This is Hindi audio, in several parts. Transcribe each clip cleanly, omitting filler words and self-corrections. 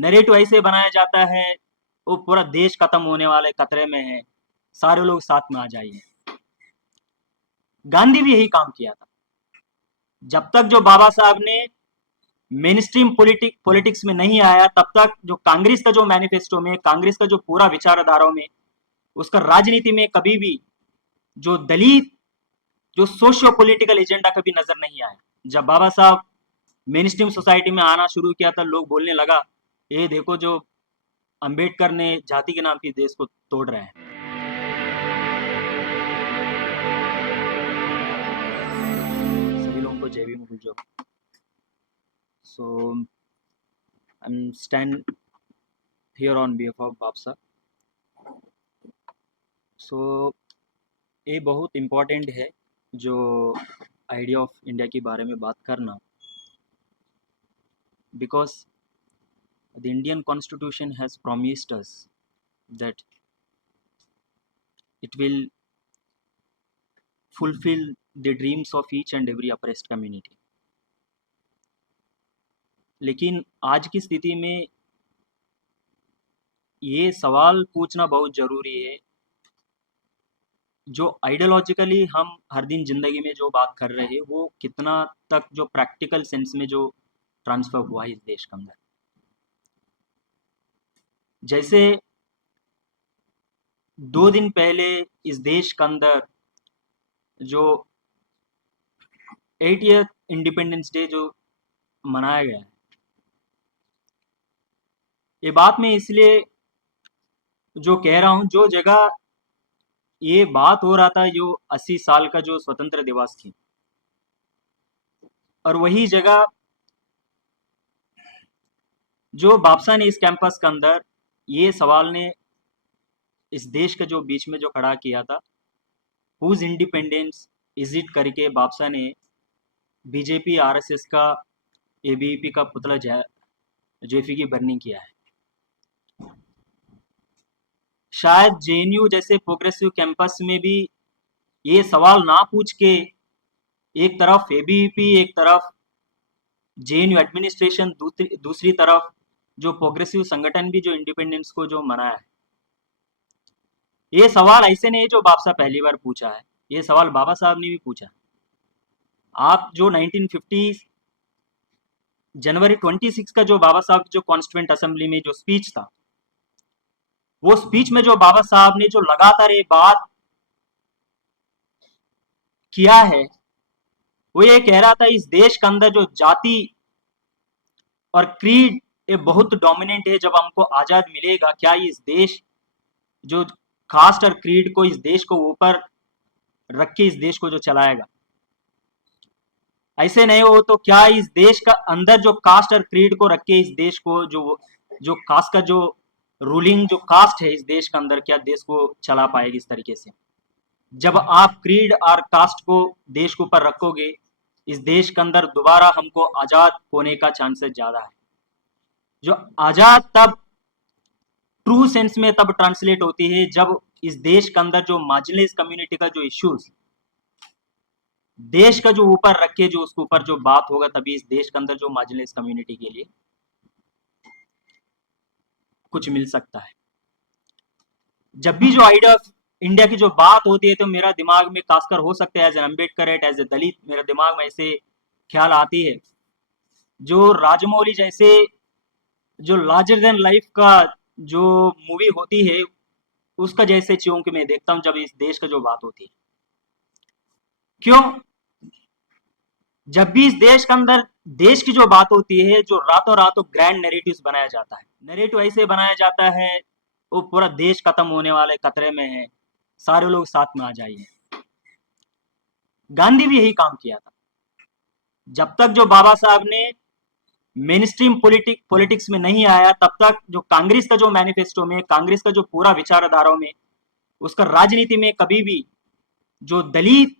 नरेटिव ऐसे बनाया जाता है वो पूरा देश खत्म होने वाले खतरे में है, सारे लोग साथ में आ जाइए। गांधी भी यही काम किया था। जब तक जो बाबा साहब ने मेन स्ट्रीम पॉलिटिक्स में नहीं आया, तब तक जो कांग्रेस का जो मैनिफेस्टो में, कांग्रेस का जो पूरा विचारधाराओं में, उसका राजनीति में कभी भी जो दलित, जो सोशियो पॉलिटिकल एजेंडा कभी नजर नहीं आया। जब बाबा साहब मेन स्ट्रीम सोसाइटी में आना शुरू किया था, लोग बोलने लगा ये देखो जो अंबेडकर ने जाति के नाम पे देश को तोड़ रहे हैं। सभी लोगों को जय भीम बोल जो। So I am stand here on behalf of Babasaheb. So ये बहुत इम्पोर्टेंट है जो आइडिया ऑफ इंडिया के बारे में बात करना, because the Indian constitution has promised us that it will fulfill the dreams of each and every oppressed community। लेकिन आज की स्थिति में ये सवाल पूछना बहुत जरूरी है, जो आइडियोलॉजिकली हम हर दिन जिंदगी में जो बात कर रहे हैं वो कितना तक जो प्रैक्टिकल सेंस में जो ट्रांसफर हुआ है इस देश के अंदर। जैसे 2 दिन पहले इस देश के अंदर जो 80th इंडिपेंडेंस डे जो मनाया गया है, ये बात मैं इसलिए जो कह रहा हूँ, जो जगह ये बात हो रहा था जो 80 साल का जो स्वतंत्र दिवस थी, और वही जगह जो बाबसा ने इस कैंपस के अंदर ये सवाल ने इस देश के जो बीच में जो खड़ा किया था, हुज इंडिपेंडेंस इज इट करके बाबसा ने बीजेपी आरएसएस का एबीवीपी का पुतला जेफी की बर्निंग किया है। शायद जेएनयू जैसे प्रोग्रेसिव कैंपस में भी ये सवाल ना पूछ के एक तरफ एबीवीपी, एक तरफ जेएनयू एडमिनिस्ट्रेशन, दूसरी तरफ जो प्रोग्रेसिव संगठन भी जो इंडिपेंडेंस को जो मनाया है, ये सवाल ऐसे नहीं जो बाबसा पहली बार पूछा है, ये सवाल बाबा साहब ने भी पूछा। आप जो 1950 जनवरी 26 का जो बाबा साहब जो कॉन्स्टिट्यूएंट असेंबली में जो स्पीच था, वो स्पीच में जो बाबा साहब ने जो लगातार ये बात किया है, वो ये कह रहा था इस देश के अंदर जो जाति और क्रीड ये बहुत डोमिनेंट है। जब हमको आजाद मिलेगा, क्या इस देश जो कास्ट और क्रीड को, इस देश को ऊपर रख के इस देश को जो चलाएगा? ऐसे नहीं हो तो क्या इस देश का अंदर जो कास्ट और क्रीड को रख के इस देश को जो कास्ट का जो रूलिंग जो कास्ट है इस देश के अंदर, क्या देश को चला पाएगी इस तरीके से? जब आप क्रीड और कास्ट को देश के ऊपर रखोगे, इस देश के अंदर दोबारा हमको आजाद होने का चांसेस ज्यादा है। जो आजाद तब ट्रू सेंस में तब ट्रांसलेट होती है जब इस देश के अंदर जो मार्जिनलाइज कम्युनिटी का जो इश्यूज देश का जो ऊपर रख के जो उसके ऊपर जो बात होगा, तभी इस देश के अंदर जो मार्जिनलाइज कम्युनिटी के लिए कुछ मिल सकता है। जब भी जो आइडिया ऑफ इंडिया की जो बात होती है, तो मेरा दिमाग में खासकर हो सकता है as a Ambedkar as a Dalit, मेरे दिमाग में ऐसे ख्याल आती है जो राजमौली जैसे जो लार्जर देन लाइफ का जो मूवी होती है, उसका जैसे चौंक में देखता हूं जब इस देश का जो बात होती है। क्यों? जब भी इस देश के अंदर देश की जो बात होती है, जो रातों रातों ग्रैंड नैरेटिव्स बनाया जाता है, नैरेटिव ऐसे बनाया जाता है वो पूरा देश खत्म होने वाले खतरे में है, सारे लोग साथ में आ जाइए। गांधी भी यही काम किया था। जब तक जो बाबा साहब ने मेन स्ट्रीम पॉलिटिक्स में नहीं आया, तब तक जो कांग्रेस का जो मैनिफेस्टो में, कांग्रेस का जो पूरा विचारधाराओं में, उसका राजनीति में कभी भी जो दलित,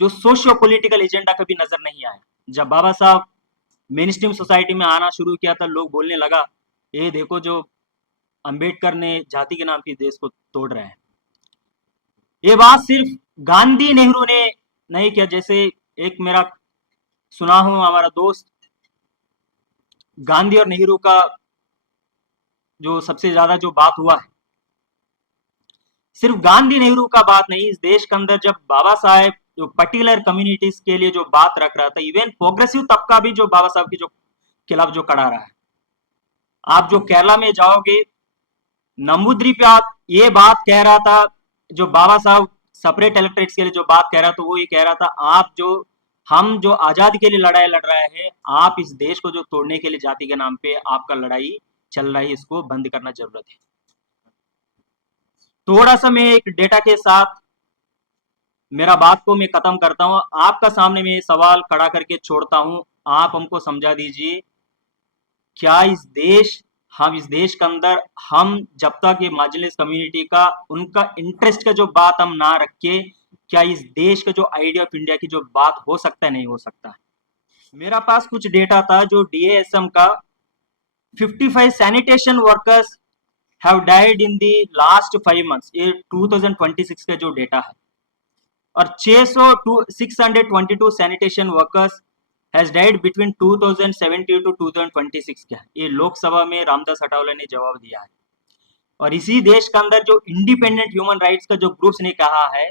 जो सोशियो पॉलिटिकल एजेंडा कभी नजर नहीं आया। जब बाबा साहब मेन स्ट्रीम सोसाइटी में आना शुरू किया था, लोग बोलने लगा ये देखो जो अंबेडकर ने जाति के नाम पे देश को तोड़ रहे हैं। ये बात सिर्फ गांधी नेहरू ने नहीं किया। जैसे एक मेरा सुना हूं हमारा दोस्त गांधी और नेहरू का जो सबसे ज्यादा जो बात हुआ है, सिर्फ गांधी नेहरू का बात नहीं, इस देश के अंदर जब बाबा साहेब जो पर्टिकुलर कम्युनिटीज के लिए जो बात रख रहा था, इवन प्रोग्रेसिव तबका भी जो बाबा साहब की जो खिलाफ जो खड़ा रहा है। आप जो केरला में जाओगे, नंबूद्वीप पे आप ये बात कह रहा था, जो बाबा साहब सेपरेट इलेक्ट्रेट्स के लिए जो बात कह रहा था, वो ये कह रहा था आप जो हम जो आजादी के लिए लड़ाई लड़ रहे हैं, आप इस देश को जो तोड़ने के लिए जाति के नाम पे आपका लड़ाई चल रही है, इसको बंद करना जरूरत है। थोड़ा सा मैं एक डेटा के साथ मेरा बात को मैं खत्म करता हूं, आपका सामने मैं सवाल खड़ा करके छोड़ता हूं, आप हमको समझा दीजिए, क्या हम इस देश के अंदर हम जब तक ये मार्जिनलाइज कम्युनिटी का उनका इंटरेस्ट का जो बात हम ना रखे, क्या इस देश का जो आइडिया ऑफ इंडिया की जो बात हो सकता है, नहीं हो सकता है। मेरा पास कुछ डेटा था जो डीएएसएम का 55 sanitation workers have died in the last 5 months, ये 2026 का जो डेटा है, और 622 sanitation workers has died between 2017 to 2026 का, ये लोकसभा में रामदास अठावले ने जवाब दिया है। और इसी देश के अंदर जो इंडिपेंडेंट ह्यूमन राइट्स का जो ग्रुप्स ने कहा है,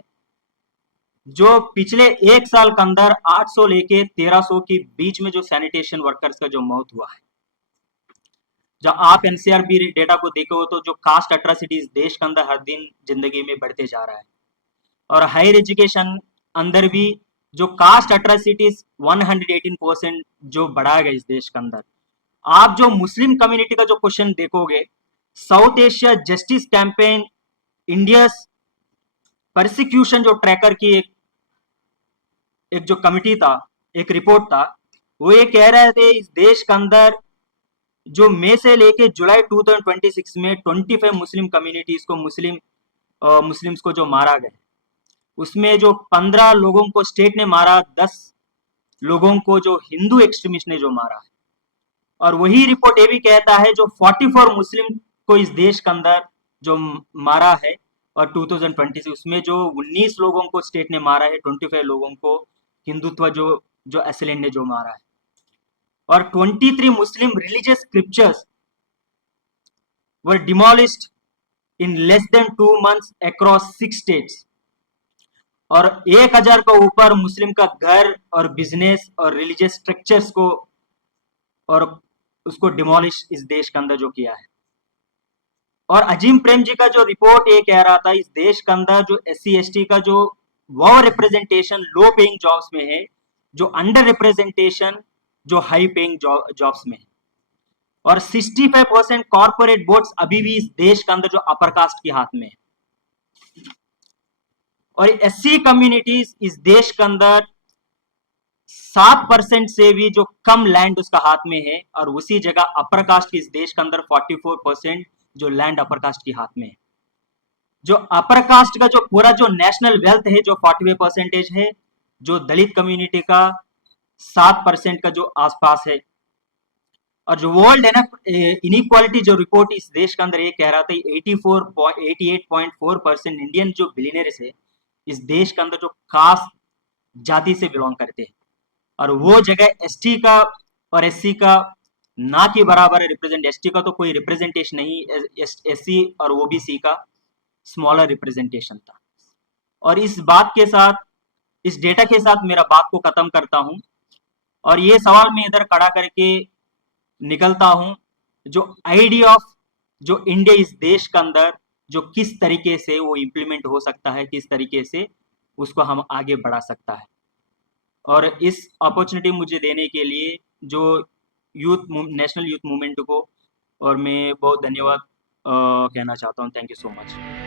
जो पिछले एक साल के अंदर 800 लेके 1300 के बीच में जो सैनिटेशन वर्कर्स का जो मौत हुआ है। जब आप एनसीआरबी डेटा को देखो तो जो कास्ट अट्रॉसिटीज देश के अंदर हर दिन जिंदगी में बढ़ते जा रहा है, और हायर एजुकेशन अंदर भी जो कास्ट अट्रॉसिटीज 118% जो बढ़ा गया इस देश के अंदर। आप जो मुस्लिम कम्युनिटी का जो क्वेश्चन देखोगे, south Asia justice campaign India persecution जो ट्रैकर की एक जो कमिटी था, एक रिपोर्ट था, वो ये कह रहे थे इस देश के अंदर जो मई से लेके जुलाई 2026 में 25 मुस्लिम कम्युनिटीज को मुस्लिम्स को जो मारा गया, उसमें जो 15 लोगों को स्टेट ने मारा, 10 लोगों को जो हिंदू एक्सट्रीमिस्ट ने जो मारा है। और वही रिपोर्ट ये भी कहता है जो 44 मुस्लिम को इस देश के अंदर जो मारा है, और 2020 उसमें जो 19 लोगों को स्टेट ने मारा है, 25 लोगों को हिंदुत्व जो एसएलएन ने जो मारा है, और 23 Muslim religious scriptures were demolished in less than 2 months across 6 states, और 1000 का ऊपर मुस्लिम का घर और बिजनेस और रिलीजियस स्ट्रक्चर्स को और उसको डिमोलिश इस देश के अंदर जो किया है। और अजीम प्रेम जी का जो रिपोर्ट ये कह रहा था, इस देश के अंदर जो SC ST का जो वो रिप्रेजेंटेशन लो पेइंग जॉब्स में है, जो अंडर रिप्रेजेंटेशन जो हाई पेइंग जॉब्स में है, और 65% कॉर्पोरेट बोर्ड्स अभी भी इस देश के अंदर जो अपर कास्ट के हाथ में है, और SC कम्युनिटीज इस देश के अंदर 7% से भी जो कम लैंड उसका हाथ में है, और उसी जगह अपर कास्ट की इस देश के अंदर 44% जो लैंड अपर कास्ट के हाथ में है। जो अपर कास्ट का जो पूरा जो नेशनल वेल्थ है जो 45% है, जो दलित कम्युनिटी का 7% का जो आसपास है। और जो वर्ल्ड इनइक्वालिटी जो रिपोर्ट इस देश के अंदर ये कह रहा था, 88.4% इंडियन जो बिलियनर्स है इस देश के अंदर जो कास्ट जाति से बिलोंग करते हैं, और वो जगह ST का और SC का ना के बराबर है रिप्रेजेंट। ST का तो कोई रिप्रेजेंटेशन नहीं, SC और OBC का स्मॉलर रिप्रेजेंटेशन था। और इस बात के साथ, इस डेटा के साथ मेरा बात को खत्म करता हूं, और ये सवाल मैं इधर खड़ा करके निकलता हूं, जो आइडिया ऑफ जो इंडिया इस देश के अंदर जो किस तरीके से वो इम्प्लीमेंट हो सकता है, किस तरीके से उसको हम आगे बढ़ा सकता है। और इस अपॉर्चुनिटी मुझे देने के लिए जो नेशनल यूथ मूवमेंट को और मैं बहुत धन्यवाद कहना चाहता हूँ। Thank you so much.